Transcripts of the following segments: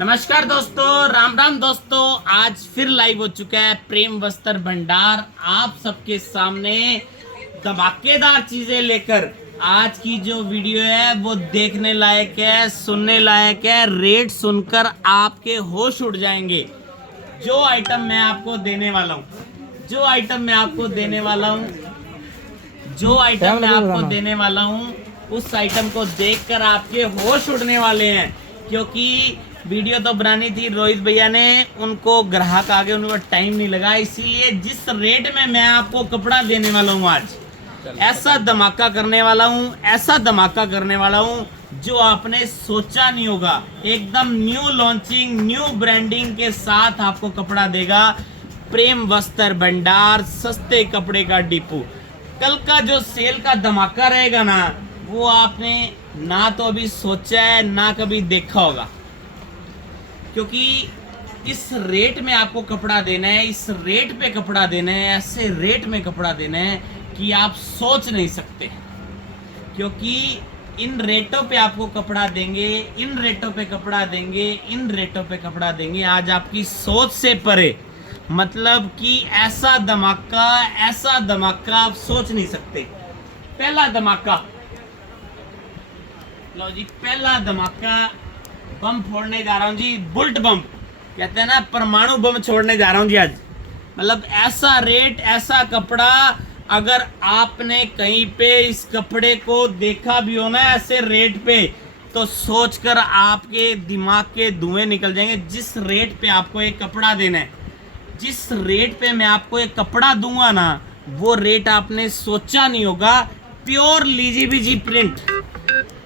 नमस्कार दोस्तों, राम राम दोस्तों। आज फिर लाइव हो चुका है प्रेम वस्त्र भंडार आप सबके सामने धमाकेदार चीजें लेकर। आज की जो वीडियो है वो देखने लायक है, सुनने लायक है। रेट सुनकर आपके होश उड़ जाएंगे। जो आइटम मैं आपको देने वाला हूँ उस आइटम को देखकर आपके होश उड़ने वाले हैं। क्योंकि वीडियो तो बनानी थी, रोहित भैया ने, उनको ग्राहक आगे उनको टाइम नहीं लगा, इसीलिए जिस रेट में मैं आपको कपड़ा देने वाला हूँ आज ऐसा धमाका करने वाला हूँ जो आपने सोचा नहीं होगा। एकदम न्यू लॉन्चिंग, न्यू ब्रांडिंग के साथ आपको कपड़ा देगा प्रेम वस्त्र भंडार, सस्ते कपड़े का डिपो। कल का जो सेल का धमाका रहेगा ना, वो आपने ना तो अभी सोचा है ना कभी देखा होगा। क्योंकि इस रेट में आपको कपड़ा देना है, इस रेट पे कपड़ा देना है, ऐसे रेट में कपड़ा देना है कि आप सोच नहीं सकते। क्योंकि इन रेटों पे आपको कपड़ा देंगे, आज आपकी सोच से परे। मतलब कि ऐसा धमाका आप सोच नहीं सकते। पहला धमाका, लो जी, पहला धमाका बम फोड़ने जा रहा हूँ जी। बुलेट बम कहते हैं ना, परमाणु बम छोड़ने जा रहा हूँ जी आज। मतलब ऐसा रेट, ऐसा कपड़ा, अगर आपने कहीं पे इस कपड़े को देखा भी हो ना ऐसे रेट पे, तो सोचकर आपके दिमाग के धुएं निकल जाएंगे। जिस रेट पे आपको एक कपड़ा देना है, जिस रेट पे मैं आपको एक कपड़ा दूंगा ना, वो रेट आपने सोचा नहीं होगा। प्योर लीजीबीजी प्रिंट,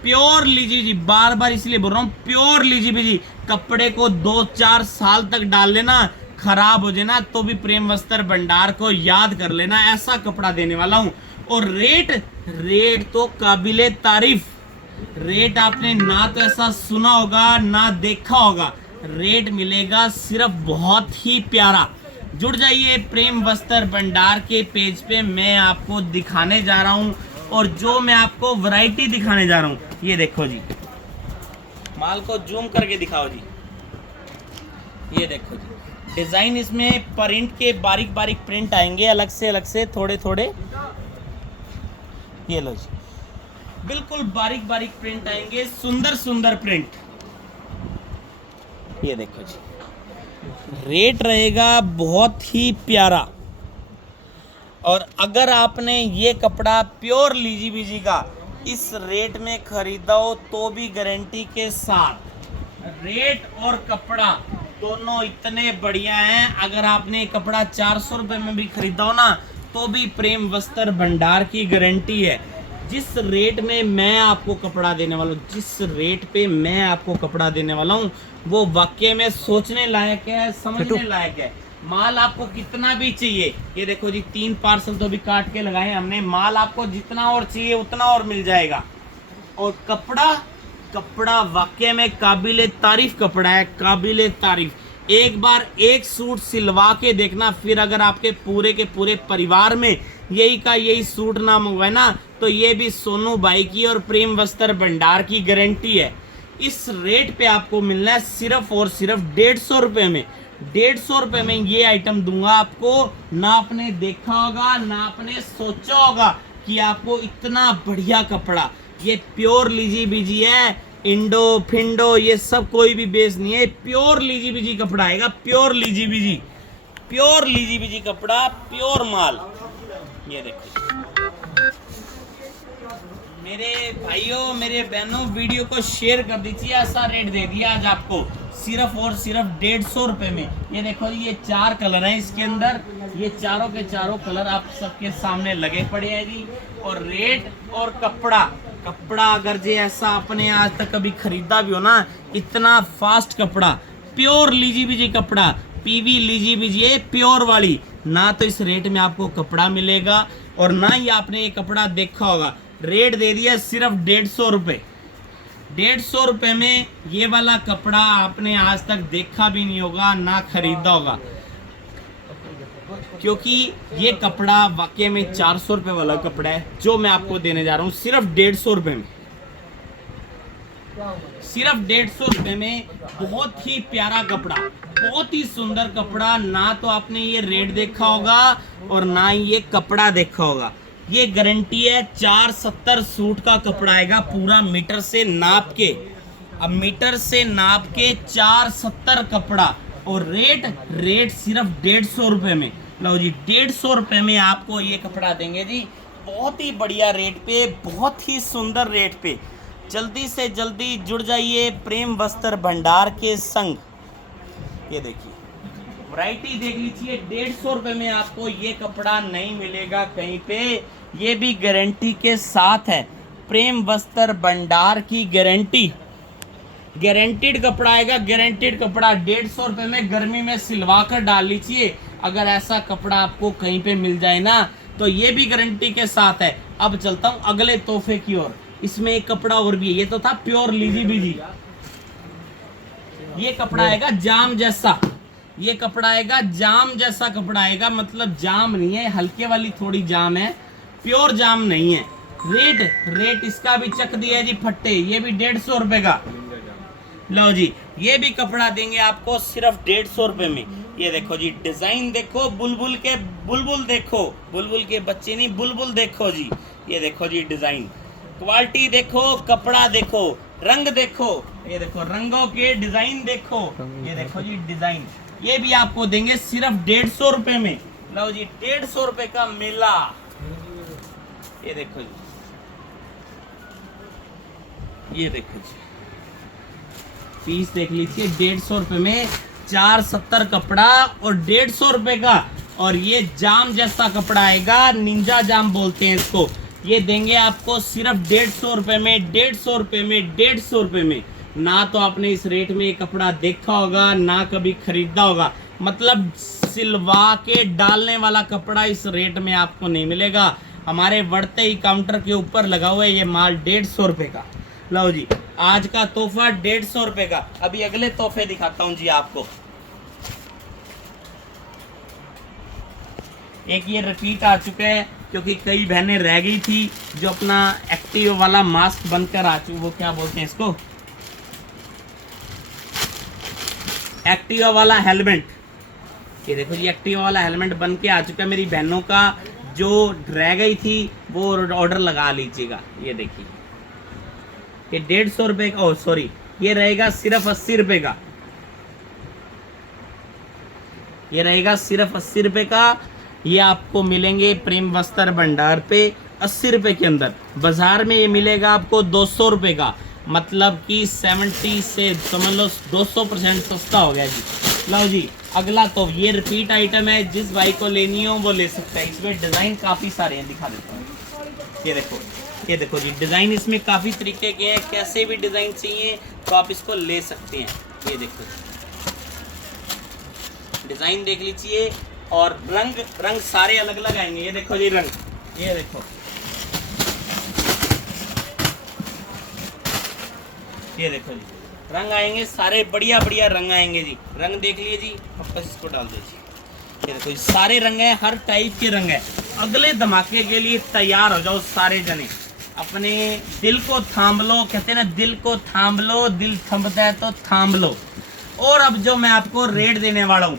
प्योर लीजीबीजी, बार बार इसलिए बोल रहा हूँ, प्योर लीजीबीजी। कपड़े को 2-4 साल तक डाल लेना, खराब हो जाए ना तो भी प्रेम वस्त्र भंडार को याद कर लेना। ऐसा कपड़ा देने वाला हूँ। और रेट तो काबिले तारीफ। रेट आपने ना तो ऐसा सुना होगा ना देखा होगा। रेट मिलेगा सिर्फ बहुत ही प्यारा। जुड़ जाइए प्रेम वस्त्र भंडार के पेज पे। मैं आपको दिखाने जा रहा हूँ, और जो मैं आपको वैरायटी दिखाने जा रहा हूँ, ये देखो जी, माल को जूम करके दिखाओ जी। ये देखो जी, डिजाइन इसमें प्रिंट के बारीक बारीक प्रिंट आएंगे, अलग से थोड़े थोड़े। ये लो जी, बिल्कुल बारीक बारीक प्रिंट आएंगे, सुंदर प्रिंट। ये देखो जी, रेट रहेगा बहुत ही प्यारा। और अगर आपने ये कपड़ा प्योर लीजीबीजी का इस रेट में खरीदा हो तो भी गारंटी के साथ। रेट और कपड़ा दोनों इतने बढ़िया हैं। अगर आपने कपड़ा 400 रुपये में भी खरीदा हो ना, तो भी प्रेम वस्त्र भंडार की गारंटी है। जिस रेट में मैं आपको कपड़ा देने वाला हूँ, वो वाकई में सोचने लायक है, समझने लायक है। माल आपको कितना भी चाहिए, ये देखो जी, 3 पार्सल तो भी काट के लगाए हमने। माल आपको जितना और चाहिए उतना और मिल जाएगा। और कपड़ा वाकई में काबिले तारीफ कपड़ा है, काबिले तारीफ। एक बार एक सूट सिलवा के देखना, फिर अगर आपके पूरे के पूरे परिवार में यही सूट ना मंगवाए ना, तो ये भी सोनू भाई की और प्रेम वस्त्र भंडार की गारंटी है। इस रेट पे आपको मिलना है सिर्फ और सिर्फ 150 रुपये में। 150 रुपये में ये आइटम दूंगा आपको। ना आपने देखा होगा ना आपने सोचा होगा कि आपको इतना बढ़िया कपड़ा। ये प्योर लीजीबीजी है, इंडो फिंडो ये सब कोई भी बेस नहीं है। प्योर लीजीबीजी कपड़ा आएगा, प्योर लीजीबीजी कपड़ा, प्योर माल। ये देखो मेरे भाइयों, मेरे बहनों, वीडियो को शेयर कर दीजिए। ऐसा रेट दे दिया आज आपको सिर्फ और सिर्फ 150 रुपये में। ये देखो, ये 4 कलर हैं इसके अंदर। ये चारों के चारों कलर आप सबके सामने लगे पड़े हैं जी। और रेट और कपड़ा अगर जे ऐसा आपने आज तक कभी खरीदा भी हो ना, इतना फास्ट कपड़ा, प्योर लीजीबीजी कपड़ा, पीवी लीजीबीजी है प्योर वाली, ना तो इस रेट में आपको कपड़ा मिलेगा और ना ही आपने ये कपड़ा देखा होगा। रेट दे दिया सिर्फ 150 रुपये। 150 रुपये में ये वाला कपड़ा आपने आज तक देखा भी नहीं होगा ना खरीदा होगा। क्योंकि ये कपड़ा वाकई में 400 रुपये वाला कपड़ा है जो मैं आपको देने जा रहा हूँ सिर्फ 150 रुपये में। सिर्फ 150 रुपए में। बहुत ही प्यारा कपड़ा, बहुत ही सुंदर कपड़ा। ना तो आपने ये रेट देखा होगा और ना ही ये कपड़ा देखा होगा। ये गारंटी है 470 सूट का कपड़ा आएगा पूरा मीटर से नाप के। अब मीटर से नाप के 470 कपड़ा और रेट सिर्फ 150 रुपए में। लो जी 150 रुपए में आपको ये कपड़ा देंगे जी, बहुत ही बढ़िया रेट पे, बहुत ही सुंदर रेट पे। जल्दी से जल्दी जुड़ जाइए प्रेम वस्त्र भंडार के संग। ये देखिए वैरायटी देख लीजिए, 150 रुपए में आपको ये कपड़ा नहीं मिलेगा कहीं पे। ये भी गारंटी के साथ है, प्रेम वस्त्र भंडार की गारंटी, गारंटीड कपड़ा आएगा, गारंटीड कपड़ा 150 रुपए में। गर्मी में सिलवा कर डाल लीजिए। अगर ऐसा कपड़ा आपको कहीं पे मिल जाए ना तो ये भी गारंटी के साथ है। अब चलता हूँ अगले तोहफे की ओर। इसमें एक कपड़ा और भी है, ये तो था प्योर लीजी बीजी। ये कपड़ा आएगा जाम जैसा, ये कपड़ा आएगा जाम जैसा कपड़ा आएगा, मतलब जाम नहीं है, हल्के वाली थोड़ी जाम है, प्योर जाम नहीं है। रेट इसका भी चक दिया है जी फट्टे, ये भी 150 रुपए का। लो जी ये भी कपड़ा देंगे आपको सिर्फ 150 रुपए में। ये देखो जी डिजाइन देखो, बुलबुल देखो, बुलबुल के बच्चे नहीं, बुलबुल देखो जी। ये देखो जी डिजाइन, क्वालिटी देखो, कपड़ा देखो, रंग देखो, ये देखो रंगों के डिजाइन देखो। ये देखो जी डिजाइन, ये भी आपको देंगे सिर्फ 150 रुपए में। लो जी 150 रुपए का मेला। ये देखो जी, ये देखो जी पीस देख लीजिए, 150 रुपए में 470 कपड़ा और 150 रुपए का। और ये जाम जैसा कपड़ा आएगा, निंजा जाम बोलते हैं इसको। ये देंगे आपको सिर्फ 150 रुपए में, 150 रुपए में, 150 रुपए में। ना तो आपने इस रेट में ये कपड़ा देखा होगा, ना कभी खरीदा होगा। मतलब सिलवा के डालने वाला कपड़ा इस रेट में आपको नहीं मिलेगा। हमारे बढ़ते ही काउंटर के ऊपर लगा हुआ है ये माल 150 रुपए का। लो जी आज का तोहफा 150 रुपए का। अभी अगले तोहफे दिखाता हूं जी आपको। एक ये रिपीट आ चुका है क्योंकि कई बहनें रह गई थी जो अपना एक्टिव वाला मास्क बनकर आ चुकी, वो क्या बोलते हैं इसको, एक्टिवा वाला हेलमेट। ये देखो जी एक्टिवा वाला हेलमेट बन के आ चुका है मेरी बहनों का, जो रह गई थी वो ऑर्डर लगा लीजिएगा। ये देखिए ये 150 रुपए का, ओ सॉरी ये रहेगा सिर्फ 80 रुपए का। ये रहेगा सिर्फ 80 रुपए का। ये आपको मिलेंगे प्रेम वस्त्र भंडार पे 80 रुपए के अंदर। बाजार में ये मिलेगा आपको 200 रुपए का, मतलब कि 70 से समझ लो 200% सस्ता हो गया जी। लो जी अगला तो ये रिपीट आइटम है, जिस भाई को लेनी हो वो ले सकता है। इसमें डिज़ाइन काफ़ी सारे हैं, दिखा देता हूँ। ये देखो जी डिज़ाइन इसमें काफ़ी तरीके के हैं, कैसे भी डिज़ाइन चाहिए तो आप इसको ले सकते हैं। ये देखो डिज़ाइन देख लीजिए, और रंग सारे अलग अलग आएंगे। ये देखो जी रंग, ये देखो जी रंग आएंगे, सारे बढ़िया बढ़िया रंग आएंगे जी। रंग देख लिए जी, वापस इसको डाल दीजिए। ये देखो जी सारे रंग हैं, हर टाइप के रंग है। अगले धमाके के लिए तैयार हो जाओ सारे जने। अपने दिल को थाम लो, कहते हैं ना दिल को थाम लो, दिल थमता है तो थाम लो। और अब जो मैं आपको रेट देने वाला हूँ,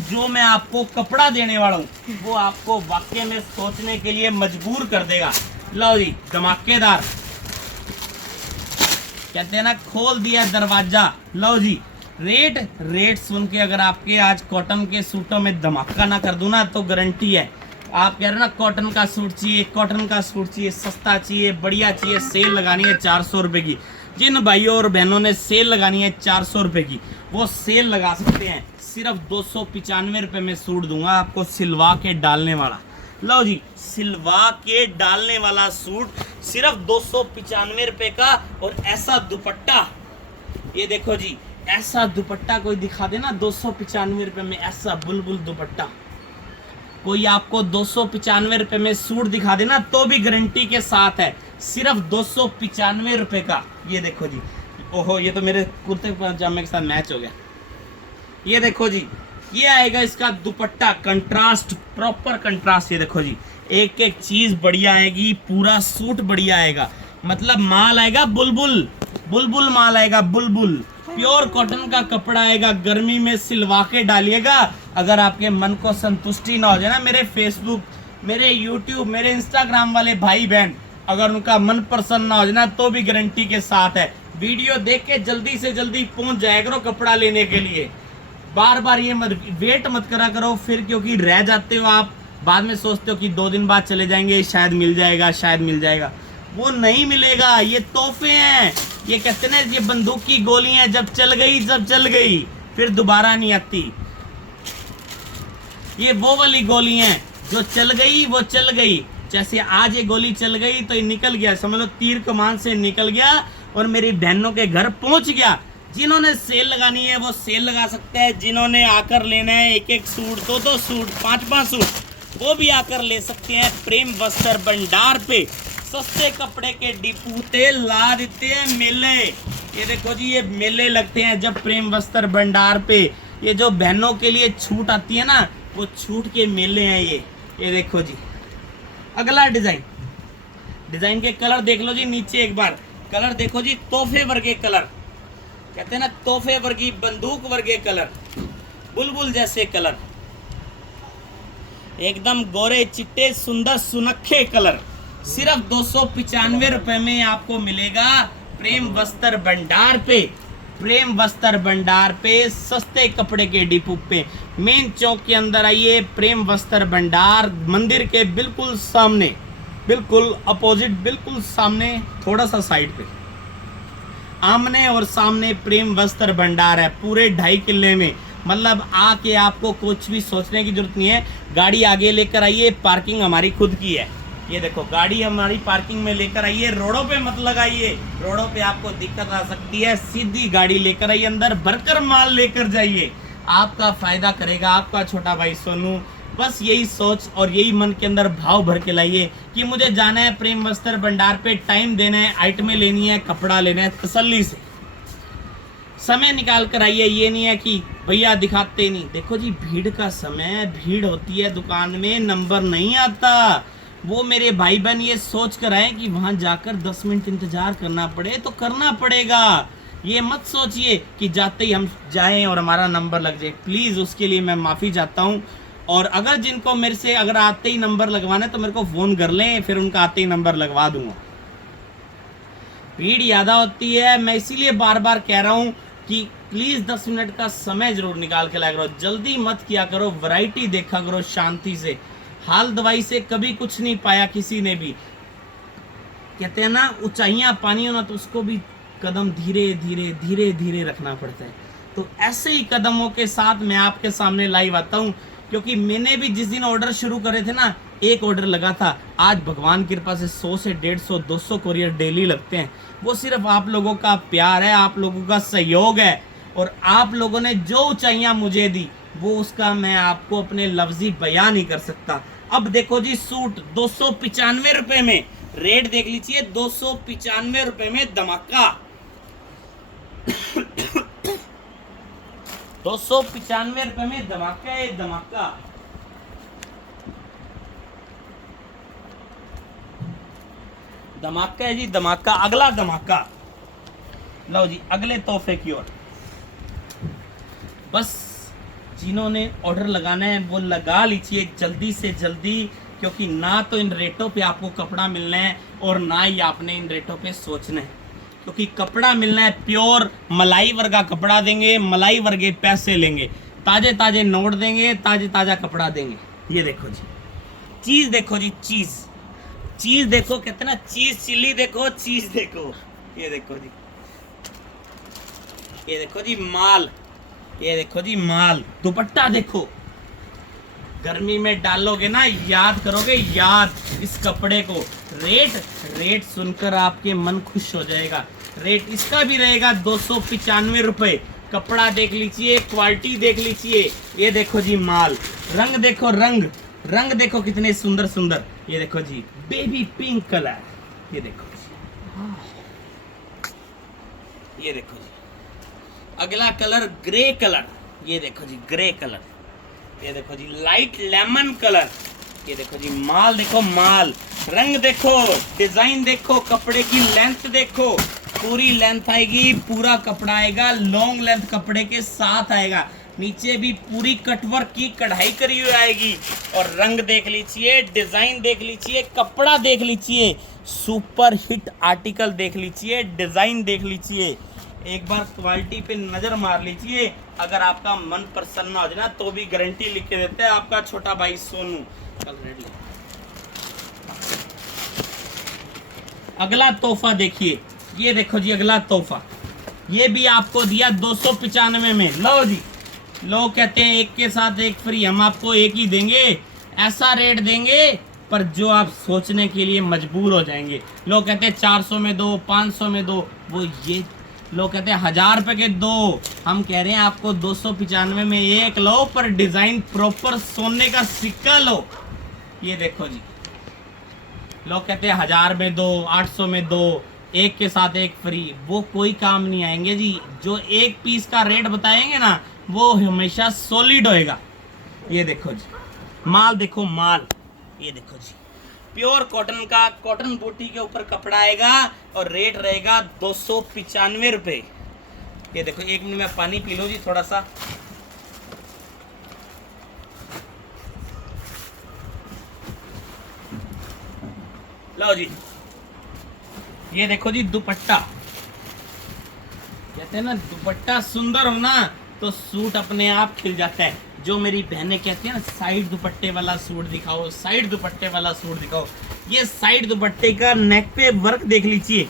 जो मैं आपको कपड़ा देने वाला हूँ, वो आपको वाकई में सोचने के लिए मजबूर कर देगा। लो जी धमाकेदार, कहते हैं ना खोल दिया दरवाजा। लो जी रेट सुन के अगर आपके आज कॉटन के सूटों में धमाका ना कर दूं ना तो गारंटी है। आप कह रहे हो ना कॉटन का सूट चाहिए, सस्ता चाहिए, बढ़िया चाहिए, सेल लगानी है 400 रुपए की। जिन भाइयों और बहनों ने सेल लगानी है 400 रुपए की, वो सेल लगा सकते हैं। सिर्फ 295 रुपए में सूट दूंगा आपको, सिलवा के डालने वाला। लो जी सिलवा के डालने वाला सूट सिर्फ 295 रुपए का। और ऐसा दुपट्टा, ये देखो जी ऐसा दुपट्टा कोई दिखा देना 295 रुपए में, ऐसा बुलबुल दुपट्टा कोई आपको 295 रुपए में सूट दिखा देना तो भी गारंटी के साथ है, सिर्फ 295 रुपए का। ये देखो जी, ओहो ये तो मेरे कुर्ते पजामे के साथ मैच हो गया। ये देखो जी ये आएगा इसका दुपट्टा, कंट्रास्ट, प्रॉपर कंट्रास्ट। ये देखो जी एक एक चीज बढ़िया आएगी, पूरा सूट बढ़िया आएगा। मतलब माल आएगा बुलबुल, बुलबुल माल आएगा, बुलबुल। प्योर कॉटन का कपड़ा आएगा, गर्मी में सिलवा के डालिएगा। अगर आपके मन को संतुष्टि ना हो जाए ना, मेरे फेसबुक, मेरे यूट्यूब, मेरे इंस्टाग्राम वाले भाई बहन, अगर उनका मन प्रसन्न ना हो जाए ना, तो भी गारंटी के साथ है। वीडियो देख के जल्दी से जल्दी पहुंच जाया करो कपड़ा लेने के लिए। बार बार ये मत वेट मत करा करो फिर, क्योंकि रह जाते हो आप, बाद में सोचते हो कि 2 दिन बाद चले जाएंगे, शायद मिल जाएगा, शायद मिल जाएगा। वो नहीं मिलेगा। ये तोहफे हैं, ये कहते हैं ये बंदूक की गोलियां, जब चल गई जब चल गई फिर दोबारा नहीं आती। ये वो वाली गोली हैं जो चल गई वो चल गई। जैसे आज ये गोली चल गई तो ये निकल गया, समझ लो तीर कमान से निकल गया और मेरी बहनों के घर पहुंच गया। जिन्होंने सेल लगानी है वो सेल लगा सकते हैं, जिन्होंने आकर लेना है 1-1 सूट, 2-2 सूट, 5-5 सूट, वो भी आकर ले सकते हैं प्रेम वस्त्र भंडार पे। सस्ते कपड़े के डिपूटे ला देते हैं मेले। ये देखो जी, ये मेले लगते हैं जब प्रेम वस्त्र भंडार पे। ये जो बहनों के लिए छूट आती है ना, वो छूट के मेले हैं ये देखो जी। अगला डिजाइन के कलर देख लो जी, नीचे एक बार कलर देखो जी, तोहफे वर्गे कलर, कहते हैं ना तोहफे वर्गी, बंदूक वर्गे कलर, बुलबुल जैसे कलर, एकदम गोरे चिट्टे सुंदर सुनखे कलर। सिर्फ 295 रुपए में आपको मिलेगा प्रेम वस्त्र भंडार पे। प्रेम वस्त्र भंडार पे सस्ते कपड़े के डिपो पे मेन चौक के अंदर आइए। प्रेम वस्त्र भंडार मंदिर के बिल्कुल सामने, बिल्कुल अपोजिट, बिल्कुल सामने, थोड़ा सा साइड पे, आमने और सामने प्रेम वस्त्र भंडार है। पूरे 2.5 किले में, मतलब आके आपको कुछ भी सोचने की जरूरत नहीं है। गाड़ी आगे लेकर आइए, पार्किंग हमारी खुद की है। ये देखो गाड़ी हमारी पार्किंग में लेकर आइए, रोडों पे मत लगाइए, रोडों पे आपको दिक्कत आ सकती है। सीधी गाड़ी लेकर आइए, अंदर भरकर माल लेकर जाइए, आपका फायदा करेगा आपका छोटा भाई सोनू। बस यही सोच और यही मन के अंदर भाव भर के लाइए कि मुझे जाना है प्रेम वस्त्र भंडार पे, टाइम देना है, आइटमें लेनी है, कपड़ा लेना है, तसल्ली से समय निकाल कर आइए। ये नहीं है कि भैया दिखाते ही नहीं। देखो जी, भीड़ का समय, भीड़ होती है दुकान में, नंबर नहीं आता। वो मेरे भाई बहन ये सोच कर आए कि वहां जाकर 10 मिनट इंतजार करना पड़े तो करना पड़ेगा। ये मत सोचिए कि जाते ही हम जाएं और हमारा नंबर लग जाए। प्लीज उसके लिए मैं माफी चाहता हूँ। और अगर जिनको मेरे से अगर आते ही नंबर लगवाना है तो मेरे को फोन कर लें, फिर उनका आते ही नंबर लगवा दूंगा। भीड़ ज्यादा होती है, मैं इसीलिए बार बार कह रहा हूँ कि प्लीज 10 मिनट का समय जरूर निकाल के लाया करो। जल्दी मत किया करो, वैरायटी देखा करो शांति से। हाल दवाई से कभी कुछ नहीं पाया किसी ने भी। कहते हैं ना ऊंचाइयां पानी हो ना तो उसको भी कदम धीरे धीरे धीरे धीरे रखना पड़ता है। तो ऐसे ही कदमों के साथ मैं आपके सामने लाइव आता हूँ, क्योंकि मैंने भी जिस दिन ऑर्डर शुरू करे थे ना, एक ऑर्डर लगा था, आज भगवान की कृपा से 100 से 150 200 कोरियर डेली लगते हैं। वो सिर्फ आप लोगों का प्यार है, आप लोगों का सहयोग है, और आप लोगों ने जो ऊंचाइयां मुझे दी वो उसका मैं आपको अपने लफ्जी बयान नहीं कर सकता। अब देखो जी, सूट 295 रुपए में, रेट देख लीजिए, 295 रुपए में धमाका 295 रुपए में धमाका है, धमाका। धमाका है जी, धमाका। अगला धमाका, लो जी अगले तोहफे की ओर। बस जिन्होंने ऑर्डर लगाना है वो लगा लीजिए जल्दी से जल्दी, क्योंकि ना तो इन रेटों पे आपको कपड़ा मिलना है और ना ही आपने इन रेटों पे सोचना है। क्योंकि कपड़ा मिलना है प्योर मलाई वर्गा कपड़ा देंगे, मलाई वर्गे पैसे लेंगे, ताजे ताजे नोट देंगे, ताजे ताजा कपड़ा देंगे। ये देखो जी, चीज देखो जी, चीज देखो, कहते ना चीज चिल्ली देखो, चीज देखो। ये देखो जी, ये देखो जी माल, ये देखो जी माल। दुपट्टा देखो, गर्मी में डालोगे ना, याद करोगे, याद इस कपड़े को। रेट सुनकर आपके मन खुश हो जाएगा। रेट इसका भी रहेगा 295 रुपए। कपड़ा देख लीजिए, क्वालिटी देख लीजिए। ये देखो जी माल, रंग देखो, रंग देखो कितने सुंदर सुंदर। ये देखो जी बेबी पिंक कलर, ये देखो जी, ये देखो जी। अगला कलर ग्रे कलर, ये देखो जी ग्रे कलर। ये देखो जी लाइट लेमन कलर, ये देखो जी, माल देखो, माल, रंग देखो, डिजाइन देखो, कपड़े की लेंथ देखो, पूरी लेंथ आएगी, पूरा कपड़ा आएगा, लॉन्ग लेंथ कपड़े के साथ आएगा, नीचे भी पूरी कटवर्क की कढ़ाई करी हुई आएगी। और रंग देख लीजिए, डिजाइन देख लीजिए, कपड़ा देख लीजिए, सुपर हिट आर्टिकल देख लीजिए, डिजाइन देख लीजिए। एक बार क्वालिटी पे नजर मार लीजिए, अगर आपका मन प्रसन्न हो जाए ना तो भी गारंटी लिख के देते हैं आपका छोटा भाई सोनू। अगला तोहफा देखिए, ये देखो जी, अगला तोहफा ये भी आपको दिया 295 में। लो जी, लोग कहते हैं एक के साथ एक फ्री, हम आपको एक ही देंगे, ऐसा रेट देंगे पर जो आप सोचने के लिए मजबूर हो जाएंगे। लोग कहते हैं 400 में दो, 500 में दो, वो ये लोग कहते हैं 1000 रुपए के दो, हम कह रहे हैं आपको 295 में एक लो, पर डिजाइन प्रॉपर सोने का सिक्का लो। ये देखो जी, लोग कहते हैं 1000 में दो, 800 में दो, एक के साथ एक फ्री, वो कोई काम नहीं आएंगे जी। जो एक पीस का रेट बताएंगे ना वो हमेशा सॉलिड होएगा। ये देखो जी, माल देखो, माल, ये देखो जी, प्योर कॉटन का, कॉटन बूटी के ऊपर कपड़ा आएगा और रेट रहेगा 295 रुपये। ये देखो, 1 मिनट में पानी पी लो जी थोड़ा सा। लो जी, ये देखो जी, दुपट्टा, कहते हैं ना दुपट्टा सुंदर हो ना तो सूट अपने आप खिल जाता है। जो मेरी बहनें कहती हैं ना साइड दुपट्टे वाला सूट दिखाओ, साइड दुपट्टे वाला सूट दिखाओ, ये साइड दुपट्टे का नेक पे वर्क देख लीजिए।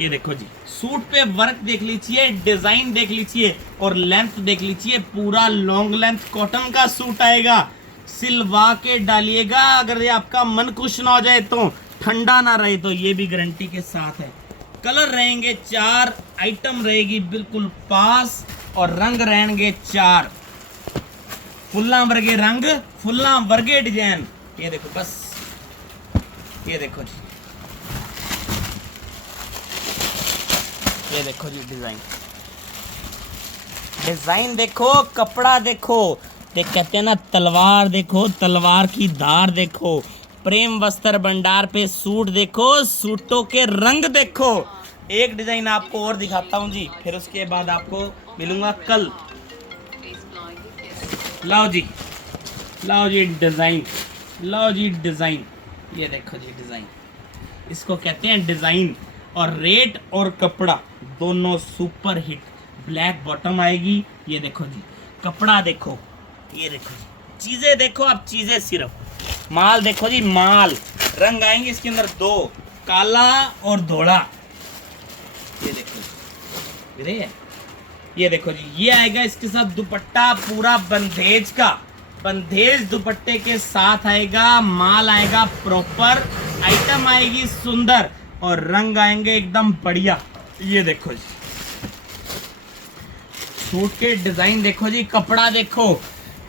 ये देखो जी, सूट पे वर्क देख लीजिए, डिजाइन देख लीजिए और लेंथ देख लीजिए, पूरा लॉन्ग लेंथ कॉटन का सूट आएगा। सिलवा के डालिएगा, अगर ये आपका मन खुश ना हो जाए तो, ठंडा ना रहे तो, ये भी गारंटी के साथ है। कलर रहेंगे 4, आइटम रहेगी बिल्कुल पास और रंग रहेंगे 4, फुल्ला वर्गे रंग, फुल्ला वर्गे डिजाइन। ये देखो बस, ये देखो जी, ये देखो जी, डिजाइन, डिजाइन देखो, कपड़ा देखो, देख कहते हैं ना तलवार देखो, तलवार की धार देखो, प्रेम वस्त्र भंडार पे सूट देखो, सूटों के रंग देखो। एक डिजाइन आपको और दिखाता हूं जी, फिर उसके बाद आपको मिलूंगा कल। लाओ जी, लाओ जी डिजाइन, लाओ जी डिजाइन, ये देखो जी डिजाइन, इसको कहते हैं डिजाइन। और रेट और कपड़ा दोनों सुपर हिट। ब्लैक बॉटम आएगी, ये देखो जी, कपड़ा देखो, ये देखो जी, चीजें देखो आप, चीजें सिर्फ, माल देखो जी, माल, रंग आएंगे इसके अंदर 2, काला और धोला। ये देखो जी, ये देखो जी, ये आएगा इसके साथ दुपट्टा पूरा बंदेज का, बंदेज दुपट्टे के साथ आएगा, माल आएगा प्रॉपर, आइटम आएगी सुंदर और रंग आएंगे एकदम बढ़िया। ये देखो जी, सूट के डिजाइन देखो जी, कपड़ा देखो,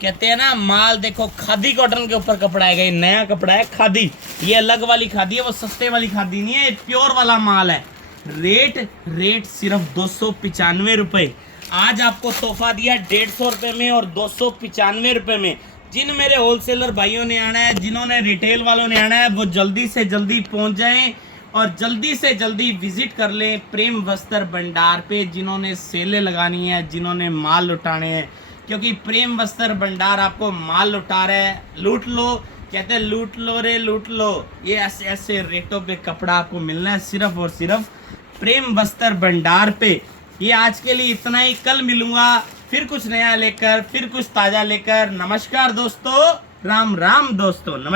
कहते हैं ना माल देखो, खादी कॉटन के ऊपर कपड़ा आएगा, ये नया कपड़ा है खादी, ये अलग वाली खादी है, वो सस्ते वाली खादी नहीं है, ये प्योर वाला माल है। रेट सिर्फ 295 रुपये। आज आपको तोहफा दिया 150 रुपये में और 295 रुपये में। जिन मेरे होलसेलर भाइयों ने आना है, जिन्होंने रिटेल वालों ने आना है, वो जल्दी से जल्दी पहुंच जाएं और जल्दी से जल्दी विजिट कर लें प्रेम वस्त्र भंडार पे। जिन्होंने सेलें लगानी है, जिन्होंने माल लुटाने हैं, क्योंकि प्रेम वस्त्र भंडार आपको माल लुटा रहा है, लूट लो, कहते हैं लूट लो रे लूट लो। ये ऐसे ऐसे रेटों पे कपड़ा आपको मिलना है सिर्फ और सिर्फ प्रेम वस्त्र भंडार पे। ये आज के लिए इतना ही, कल मिलूंगा फिर कुछ नया लेकर, फिर कुछ ताजा लेकर। नमस्कार दोस्तों, राम राम दोस्तों, नमस्कार।